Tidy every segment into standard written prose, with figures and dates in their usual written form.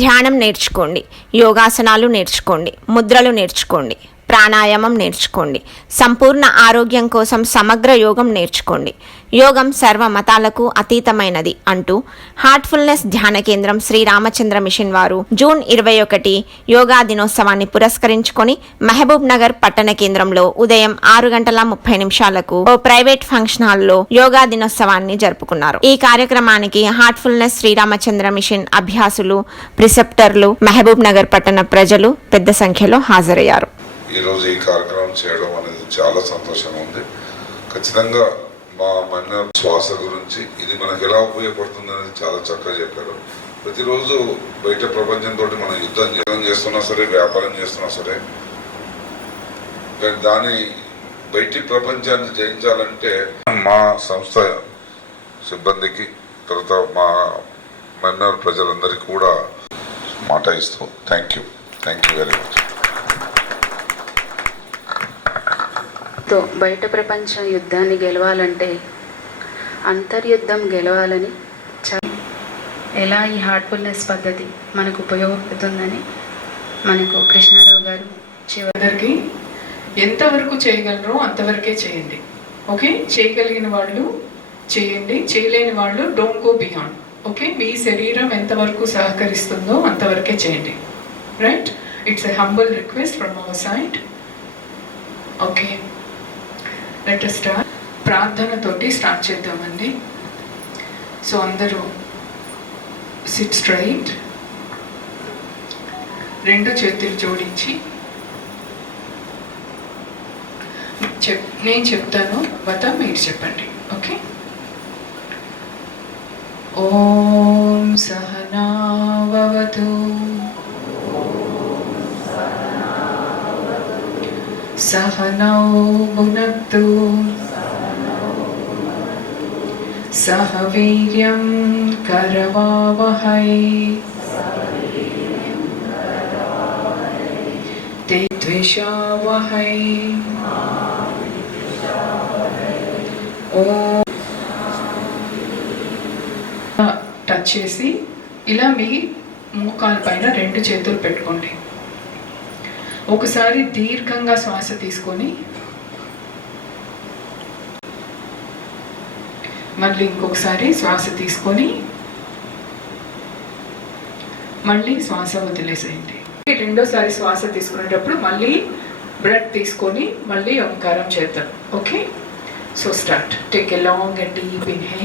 ధ్యానం నేర్చుకోండి, యోగాసనాలు నేర్చుకోండి, ముద్రలు నేర్చుకోండి, ప్రాణాయామం నేర్చుకోండి, సంపూర్ణ ఆరోగ్యం కోసం సమగ్ర యోగం నేర్చుకోండి. యోగం సర్వ మతాలకు అతీతమైనది అంటూ హార్ట్ఫుల్నెస్ ధ్యాన కేంద్రం శ్రీ రామచంద్ర మిషన్ వారు జూన్ 21 యోగా దినోత్సవాన్ని పురస్కరించుకొని మహబూబ్ నగర్ పట్టణ కేంద్రంలో ఉదయం 6:30 ఓ ప్రైవేట్ ఫంక్షన్ హాల్లో యోగా దినోత్సవాన్ని జరుపుకున్నారు. ఈ కార్యక్రమానికి హార్ట్ఫుల్నెస్ శ్రీరామచంద్ర మిషన్ అభ్యాసులు, ప్రిసెప్టర్లు, మహబూబ్ నగర్ పట్టణ ప్రజలు పెద్ద సంఖ్యలో హాజరయ్యారు. ఈరోజు ఈ కార్యక్రమం చేయడం అనేది చాలా సంతోషంగా ఉంది. ఖచ్చితంగా మా మన శ్వాస గురించి ఇది మనకు ఎలా ఉపయోగపడుతుంది అనేది చాలా చక్కగా చెప్పారు. ప్రతిరోజు బయట ప్రపంచంతో మనం యుద్ధం చేస్తున్నా సరే, వ్యాపారం చేస్తున్నా సరే, దాని బయటి ప్రపంచాన్ని జయించాలంటే మా సంస్థ సిబ్బందికి, తర్వాత మా మన్నర్ ప్రజలందరికీ కూడా మాట ఇస్తూ థ్యాంక్ యూ వెరీ మచ్. బయట ప్రపంచ యుద్ధాన్ని గెలవాలంటే అంతర్యుద్ధం గెలవాలని ఎలా ఈ హార్ట్ఫుల్నెస్ పద్ధతి మనకు ఉపయోగపడుతుందని మనకు కృష్ణారావు గారు చివరికి ఎంతవరకు చేయగలరో అంతవరకే చేయండి. ఓకే, చేయగలిగిన వాళ్ళు చేయండి, చేయలేని వాళ్ళు డోంట్ గో బియాండ్. ఓకే, మీ శరీరం ఎంతవరకు సహకరిస్తుందో అంతవరకే చేయండి. Right, it's a humble request from our side. Okay, let us start. ప్రార్థనతోటి స్టార్ట్ చేద్దామండి. సో అందరూ సిట్ స్ట్రైట్, రెండు చేతులు జోడించి నేను చెప్తాను, మీరు చెప్పండి. ఓకే, ఓం సహనా భవతు सहनौ भुनक्तु सह वीर्यं करवावहै तेजस्विनावहै టచ్ చేసి ఇలా మీ మోకాల పైన రెండు చేతులు పెట్టుకోండి. ఒకసారి దీర్ఘంగా శ్వాస తీసుకొని మళ్ళీ ఇంకొకసారి శ్వాస తీసుకొని మళ్ళీ శ్వాస వదిలేసేయండి. రెండోసారి శ్వాస తీసుకునేటప్పుడు మళ్ళీ బ్రెత్ తీసుకొని మళ్ళీ ఓంకారం చేద్దాం. Okay, so start. Take a long and deep inhale.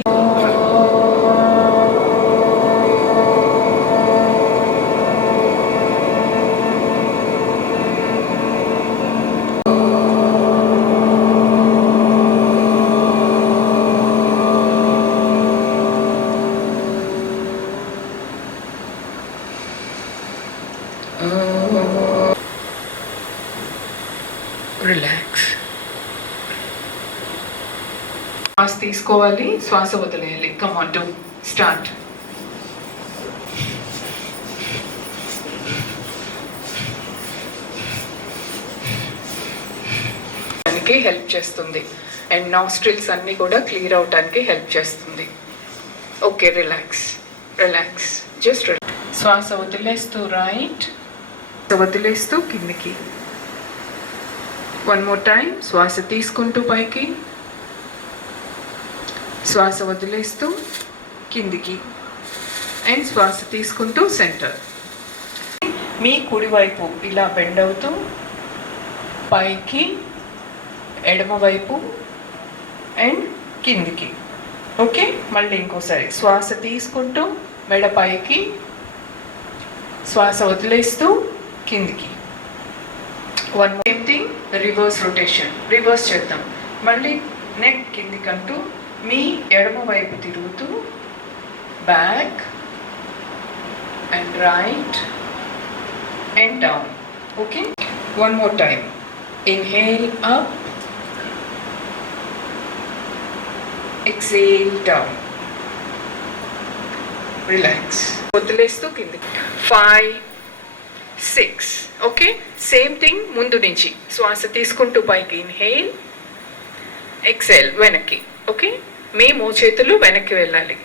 Relax. శ్వాస తీసుకోవాలి, శ్వాస వదిలేయాలి. Come on, do start. దానికి హెల్ప్ చేస్తుంది అండ్ నాస్ట్రిల్స్ అన్నీ కూడా క్లియర్ అవటానికి హెల్ప్ చేస్తుంది. Okay, relax. జస్ట్ శ్వాస వదిలేస్తూ రైట్, వదిలేస్తూ కిందికి. One more time. శ్వాస తీసుకుంటూ పైకి, శ్వాస వదిలేస్తూ కిందికి, అండ్ శ్వాస తీసుకుంటూ సెంటర్. మీ కుడివైపు ఇలా బెండ్ అవుతూ పైకి, ఎడమవైపు అండ్ కిందికి. ఓకే, మళ్ళీ ఇంకోసారి శ్వాస తీసుకుంటూ మెడ పైకి, శ్వాస వదిలేస్తూ కిందికి. One same thing, reverse rotation. Reverse చేద్దాం. మళ్ళీ నెక్ కిందికంటూ మీ ఎడమ వైపు తిరుగుతూ back and right and down. Okay, one more time. Inhale up, exhale down. Relax. వదిలేస్తూ కిందికి. 5, 6. ఓకే, సేమ్ థింగ్ ముందు నుంచి. శ్వాస తీసుకుంటూ పైకి, ఇన్హేల్, ఎక్సేల్, వెనక్కి. ఓకే, మీ మోచేతులు వెనక్కి వెళ్ళాలి.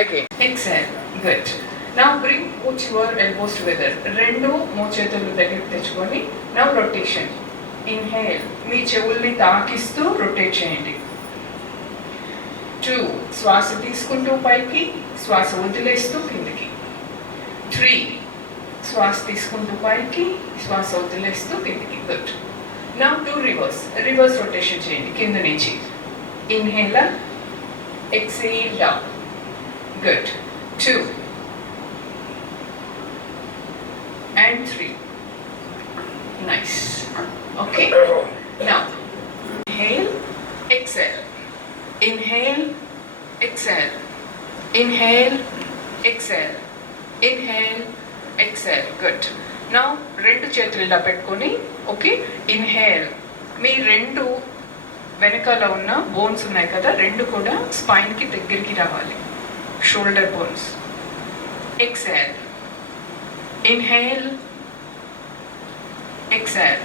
Again exhale. Good. Now bring both your elbows together. రెండు మోచేతులు దగ్గరికి తెచ్చుకొని now rotation. Inhale. మీ చెవుల్ని తాకిస్తూ రొటేట్ చేయండి. 2. శ్వాస తీసుకుంటూ పైకి, శ్వాస వదిలేస్తూ కిందికి. 3. శ్వాస తీసుకుంటూ పైకి, శ్వాస వదిలేస్తూ కిందికి. Good. Now to reverse rotation చేయండి కింద నుంచి. Inhale, exhale down. Good. 2 and 3. Nice. Okay. Now inhale, exhale. Inhale, exhale. Inhale, exhale. Inhale, exhale. Good. Now రెండు చేతులు ఇలా పెట్టుకొని ఓకే ఇన్హేల్. మీ రెండు వెనకాల ఉన్న బోన్స్ ఉన్నాయి కదా, రెండు కూడా స్పైన్కి దగ్గరికి రావాలి, shoulder bones. Exhale. Inhale, exhale.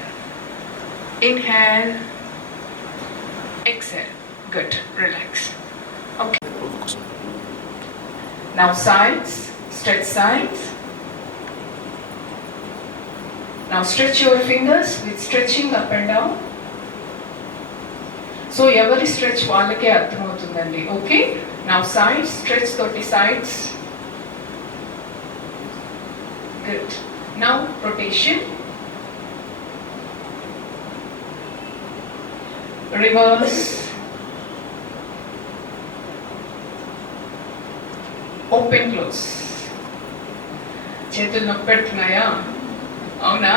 Inhale, exhale. Good. Relax. Okay. Now sides. Stretch sides. Now stretch your fingers with stretching up and down. So every stretch వాళ్ళకే అర్థమవుతుందండి. Okay. Now sides. Stretch 30 sides. Good. Now rotation. Reverse. Open close. చేతులు నొప్పి పెడుతున్నాయా? అవునా?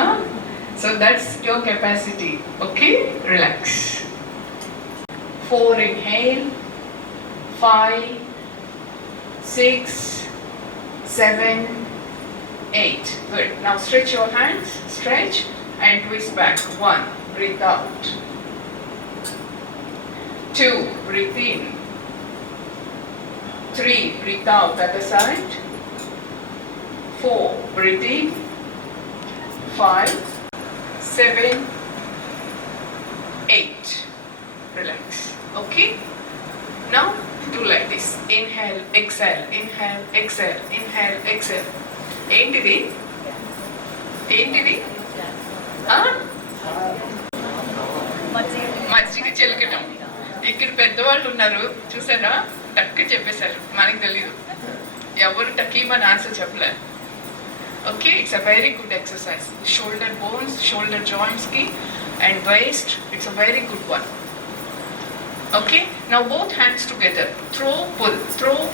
So that's your capacity. Okay? Relax. 4 inhale. 5, 6, 7, 8. Good. Now stretch your hands. Stretch and twist back. 1. Breathe out. 2. Breathe in. 3. Breathe out. Other side. 4. Breathe in. 5, 7, 8. Relax. Okay? Now do like this. Inhale, exhale. Inhale, exhale. Inhale, exhale. ఏంటిది మజ్జిగ చిలకటం. ఇక్కడ పెద్దవాళ్ళు ఉన్నారు చూసారా, టక్కి చెప్పేశారు, మనకి తెలీదు, ఎవరు టకీమని ఆన్సర్ చెప్పలే. Okay, it's a very good exercise. Shoulder bones, shoulder జాయింట్స్కి and waist, it's a very good one. Okay, now both hands together. Throw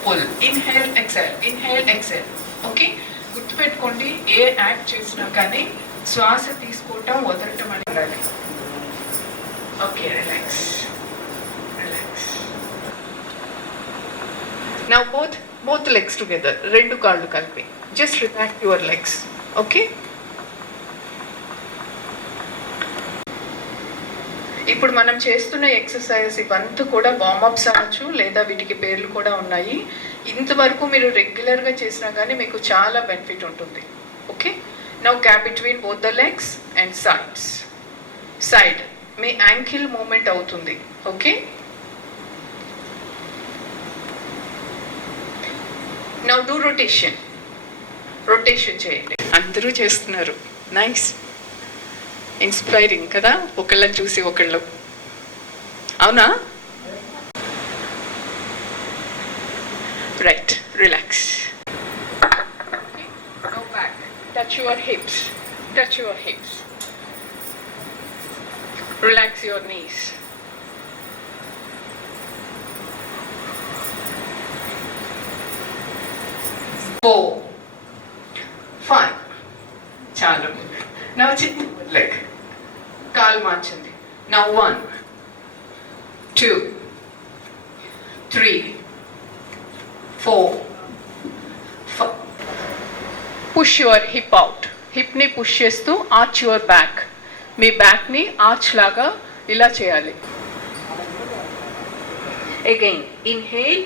pull. Inhale, exhale. Inhale, exhale. Okay, గుర్తుపెట్టుకోండి, ఏ యాక్ట్ చేసినా కానీ శ్వాస తీసుకోవటం వదలటం అని ఉండాలి. Okay, relax. Now both legs together. రెండు కాళ్ళు కలిపి just relax your legs. Okay, ఇప్పుడు మనం చేస్తున్న ఎక్సర్సైజ్ ఇవంతా కూడా వార్మప్స్ అనొచ్చు, లేదా వీటికి పేర్లు కూడా ఉన్నాయి. ఇంతవరకు మీరు రెగ్యులర్గా చేసినా కానీ మీకు చాలా బెనిఫిట్ ఉంటుంది. Okay, now gap between both the legs and side మీ యాంకిల్ మూమెంట్ అవుతుంది. ఓకే, నౌ డూ రొటేషన్ చేయండి. అందరూ చేస్తున్నారు. నైస్, ఇన్స్పైరింగ్ కదా, ఒకళ్ళని చూసి ఒకళ్ళు. అవునా? Right, relax. Go back. Touch your hips. Relax your knees. Four, 5. చాలు. Now చిన్న leg. కాలు మార్చండి. Now 1, 2, 3, 4, 5. Push your hip out. హిప్ని పుష్ చేస్తూ ఆర్చ్ యువర్ బ్యాక్. మీ బ్యాక్ని ఆర్చ్ లాగా ఇలా చేయాలి. Again inhale.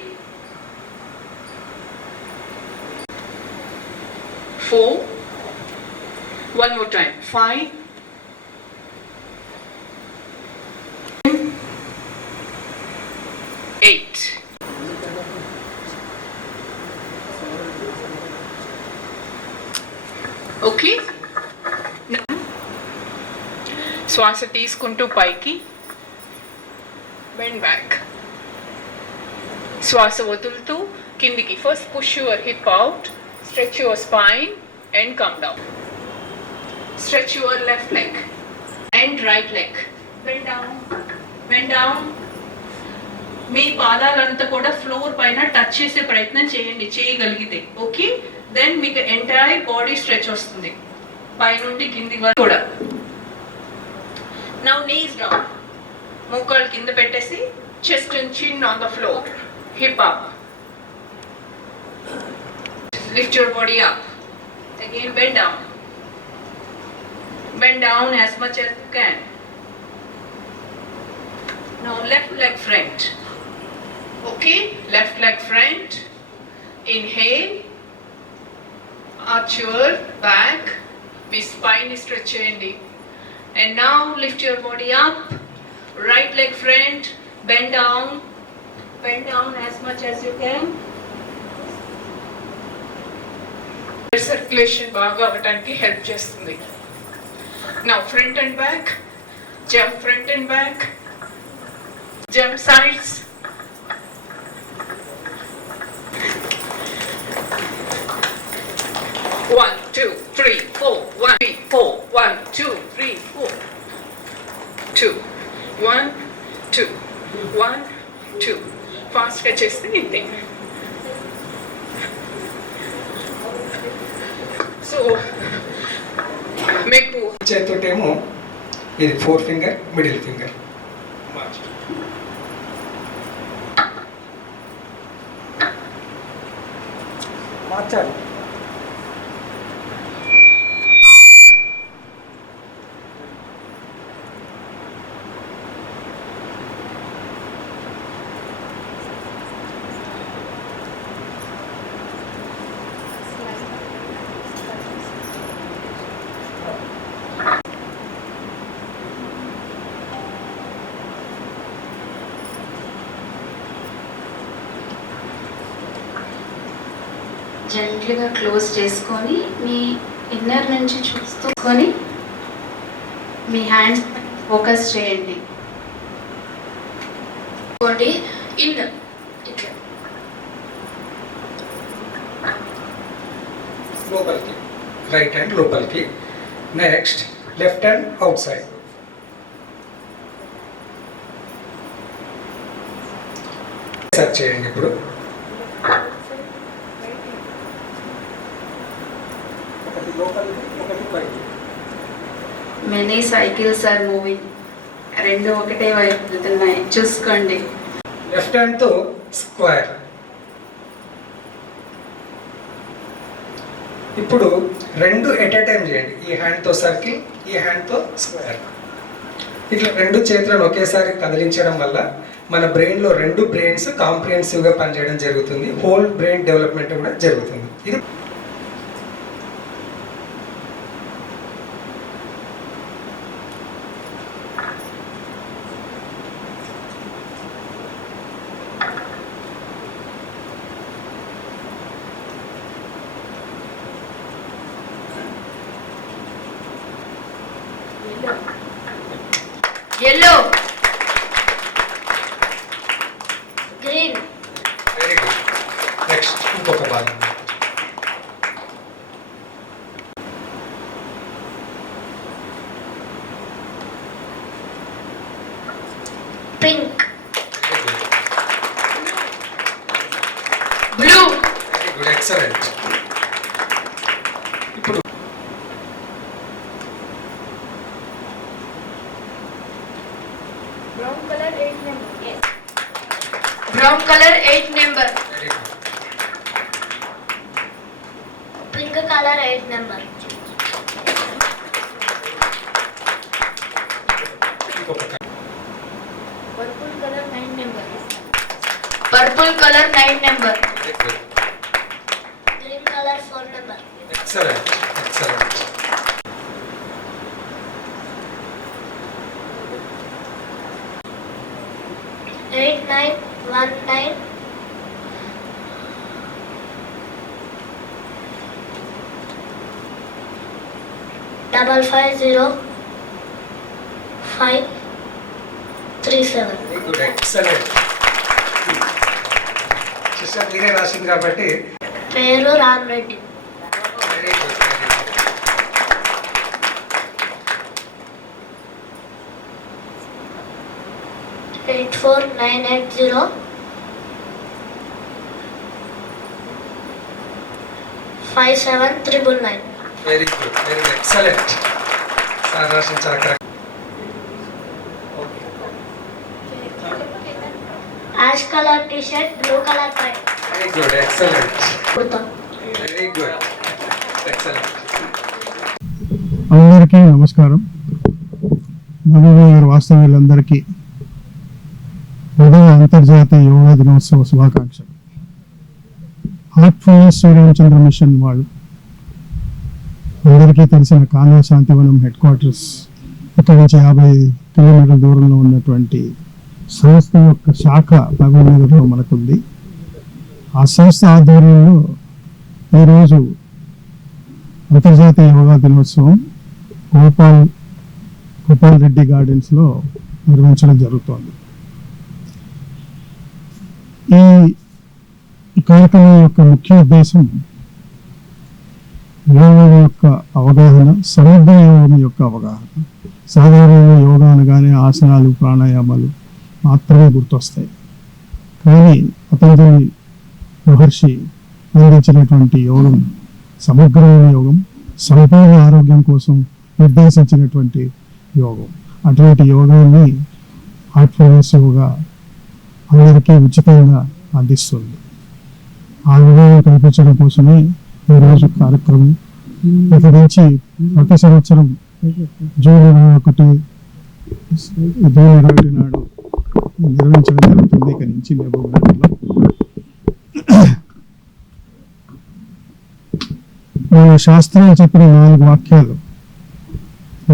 4. One more time. 5, 8. Okay. శ్వాస తీసుకుంటూ పైకి, బెండ్ బ్యాక్. శ్వాస వదులుతూ కిందికి. First push your hip out, stretch your spine and come down. Stretch your left leg and right leg. Bend down, bend down. మీ పాదాలంతా కూడా ఫ్లోర్ పైన టచ్ చేసే ప్రయత్నం చేయండి, చేయగలిగితే. ఓకే, దెన్ మీకు ఎంటైర్ బాడీ స్ట్రెచ్ వస్తుంది పైనుండి కింది వరకు కూడా. Now knees down. మోకాళ్ళు కింద పెట్టేసి chest and chin on the floor. Hip up. Lift your body up. Again bend down. Bend down as much as you can. Now left leg front. Okay, left leg front. Inhale. Arch your back. Me spine stretch cheyandi. And now lift your body up. Right leg front. Bend down. Bend down as much as you can. Circulation బాగా అవ్వడానికి help చేస్తుంది. Now front and back, jump front and back, jump sides. One, two, three, four. 1, 3, 4. 1, 2, 3, 4. 2, 1, 2, 1, 2. Fast గా చేస్తే ఇంతే. So మీకు చేతితోటేమో ఇది 4 finger, middle finger మార్చాలి. జెంట్లీగా close చేసుకొని మీ ఇన్నర్ నుంచి చూసుకొని మీ హ్యాండ్స్ ఫోకస్ చేయండి. ఇన్నర్ ఇట్లా లోపలికి, రైట్ హ్యాండ్ లోపలికి. Next left hand out side. Search చేయండి. ఇప్పుడు మెనీ సైకిల్స్ ఆర్ మూవింగ్. రెండు ఒకటే వైపు వెళ్తున్నాయి, చూసుకోండి. లెఫ్ట్ హ్యాండ్తో స్క్వేర్. ఇప్పుడు రెండు ఎట్ ఎ టైం చేయండి. ఈ హ్యాండ్తో సర్కిల్, ఈ హ్యాండ్తో స్క్వేర్. ఇట్లా రెండు చేతులను ఒకేసారి కదిలించడం వల్ల మన బ్రెయిన్లో రెండు బ్రెయిన్స్ కాంప్రిహెన్సివ్గా పనిచేయడం జరుగుతుంది. హోల్ బ్రెయిన్ డెవలప్మెంట్ కూడా జరుగుతుంది. ఇది yellow, green, very good. Next ఇంకొక భాగం. pink, blue, very good, excellent. ఇప్పుడు brown color 8 number, yes, brown color 8 number, very good. pink color 8 number, ఇంకొక purple color 9 number, purple color 9 number, very good, green color 4 number, excellent, excellent. 8 9 1 9, 2 550-537. Very good, excellent. Sister మీరే రాసింది కాబట్టి పేరు Ram Reddy. Very good. 84980-57999. Very good, very excellent. Sir రాసిన చాలా correct. Ash color t-shirt, blue color pant. Very good, excellent. Kurta. Very good, excellent. అందరికీ నమస్కారం. మహబూబ్నగర్ వాస్తవ్యులందరికీ ఉదయ అంతర్జాతీయ యోగా దినోత్సవ శుభాకాంక్షలు. హార్ట్ఫుల్నెస్ శ్రీరామచంద్ర మిషన్ వాళ్ళు అందరికీ తెలిసిన కానా శాంతివనం హెడ్ క్వార్టర్స్ ఇక్కడ నుంచి 50 కిలోమీటర్ల దూరంలో ఉన్నటువంటి సంస్థ యొక్క శాఖ మహబూబ్నగర్లో మనకుంది. ఆ సంస్థ ఆధ్వర్యంలో ఈరోజు అంతర్జాతీయ యోగా దినోత్సవం గోపాల్ రెడ్డి గార్డెన్స్లో నిర్వహించడం జరుగుతోంది. ఈ కార్యక్రమం యొక్క ముఖ్య ఉద్దేశం యోగా యొక్క అవగాహన, సమగ్ర యోగం యొక్క అవగాహన. సాధారణంగా యోగా అనగానే ఆసనాలు, ప్రాణాయామాలు మాత్రమే గుర్తొస్తాయి. కానీ పతంజలి మహర్షి అందించినటువంటి యోగం సమగ్రమైన యోగం, సంపూర్ణ ఆరోగ్యం కోసం నిర్దేశించినటువంటి యోగం. అటువంటి యోగాన్ని హార్ట్ఫుల్నెస్ యోగా అందరికీ ఉచితంగా అందిస్తుంది. ఆ యోగాన్ని కల్పించడం కోసమే ఈరోజు కార్యక్రమం. ఇక నుంచి ప్రతి సంవత్సరం జూన్ 21 నాడు నిర్వహించడం జరుగుతుంది. ఇక నుంచి మహబూబ్నగర్లో మన శాస్త్రాలు చెప్పిన 4 వాక్యాలు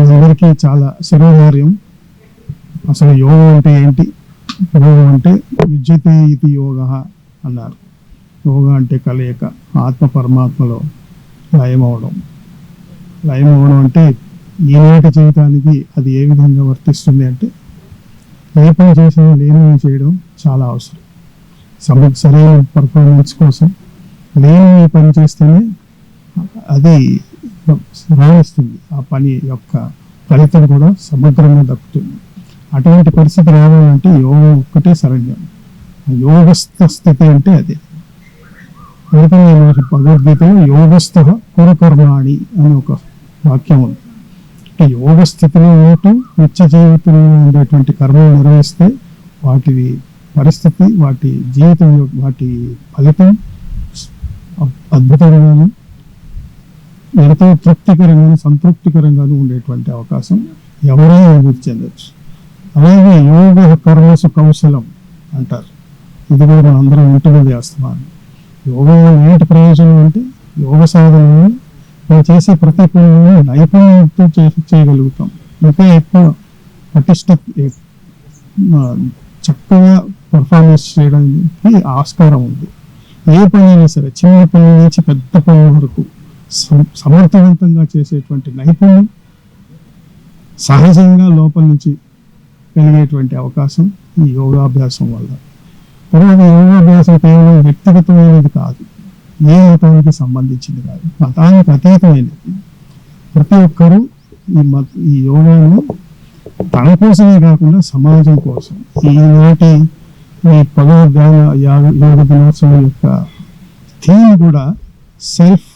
అందరికీ చాలా శిరోధార్యం. అసలు యోగం అంటే ఏంటి? యోగం అంటే యుజ్యతే ఇది యోగ అన్నారు. యోగా అంటే కలయిక, ఆత్మ పరమాత్మలో లయమవడం. లయమవడం అంటే ఈనాటి జీవితానికి అది ఏ విధంగా వర్తిస్తుంది అంటే ఏ పని చేసినా లేనివి చేయడం చాలా అవసరం. సరైన పర్ఫార్మెన్స్ కోసం లేనివి పని చేస్తేనే అది రాణిస్తుంది. ఆ పని యొక్క ఫలితం కూడా సమగ్రంగా దక్కుతుంది. అటువంటి పరిస్థితి రావాలంటే యోగం ఒక్కటే శరణ్యం. యోగస్థ స్థితి అంటే అదే. అందుకని నేను భగవద్గీతలో యోగస్థ కురుకర్మాణి అని ఒక వాక్యం ఉంది. యోగ స్థితిలో ఉంటూ నిత్య జీవితంలో ఉండేటువంటి కర్మలు నిర్వహిస్తే వాటి పరిస్థితి, వాటి జీవితం, వాటి ఫలితం అద్భుతంగాను ఎంతో తృప్తికరంగాను సంతృప్తికరంగాను ఉండేటువంటి అవకాశం ఎవరైనా అభివృద్ధి చెందొచ్చు. అలాగే యోగ కర్మసు కౌశలం అంటారు. ఇది కూడా మనం అందరం ఇంటిలో చేస్తున్నాం. యోగం ఏంటి ప్రయోజనం అంటే యోగ సాధనలో మనం చేసే ప్రతి పనిని నైపుణ్యంతో చేయగలుగుతాం. ఇంకా ఎక్కువ చక్కగా పర్ఫార్మెన్స్ చేయడానికి ఆస్కారం ఉంది. ఏ పని అయినా సరే, చిన్న పని నుంచి పెద్ద పని వరకు సమర్థవంతంగా చేసేటువంటి నైపుణ్యం సహజంగా లోపల నుంచి కలిగేటువంటి అవకాశం ఈ యోగాభ్యాసం వల్ల. తర్వాత యోగాభ్యాసం కేవలం వ్యక్తిగతమైనది కాదు, ఏ మతానికి సంబంధించింది కాదు, మతానికి అతీతమైనది. ప్రతి ఒక్కరూ ఈ యోగాను తన కోసమే కాకుండా సమాజం కోసం. ఈనాటి ఈ 10వ యోగ దినోత్సవం యొక్క థీమ్ కూడా self,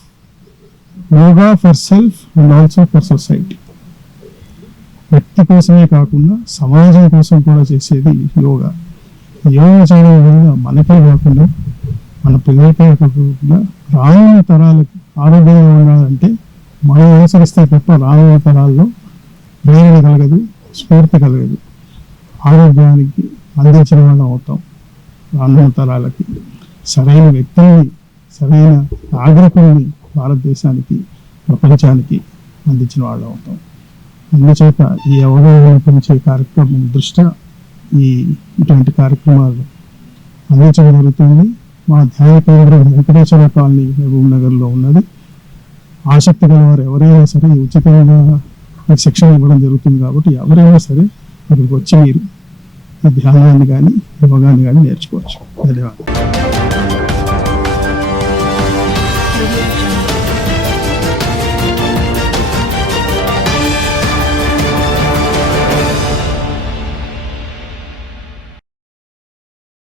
yoga for self and also for society. వ్యక్తి కోసమే కాకుండా సమాజం కోసం కూడా చేసేది యోగా. యోగా చేయడం వల్ల మనకే కాకుండా మన పిల్లలకే కాకుండా రానున్న తరాలకు ఆరోగ్యంగా ఉండాలంటే మనం అనుసరిస్తే తప్ప రానున్న తరాల్లో ప్రేరణ కలగదు, స్ఫూర్తి కలగదు. ఆరోగ్యానికి అందించిన వాళ్ళం అవుతాం. రానున్న తరాలకి సరైన వ్యక్తుల్ని, సరైన నాగరికుల్ని భారతదేశానికి, ప్రపంచానికి అందించిన వాళ్ళం అవుతాం. అందుచేత ఈ అవగాహన పెంచే కార్యక్రమం దృష్ట్యా ఇటువంటి కార్యక్రమాలు అందించడం జరుగుతుంది. మా ధ్యాన కేంద్రం వెంకటేశ్వర కాలనీ మహబూబ్ నగర్లో ఉన్నది. ఆసక్తి గల వారు ఎవరైనా సరే ఉచితంగా శిక్షణ ఇవ్వడం జరుగుతుంది కాబట్టి ఎవరైనా సరే అక్కడికి వచ్చి మీరు ఈ ధ్యానాన్ని కానీ యోగాన్ని కానీ నేర్చుకోవచ్చు. ధన్యవాదాలు.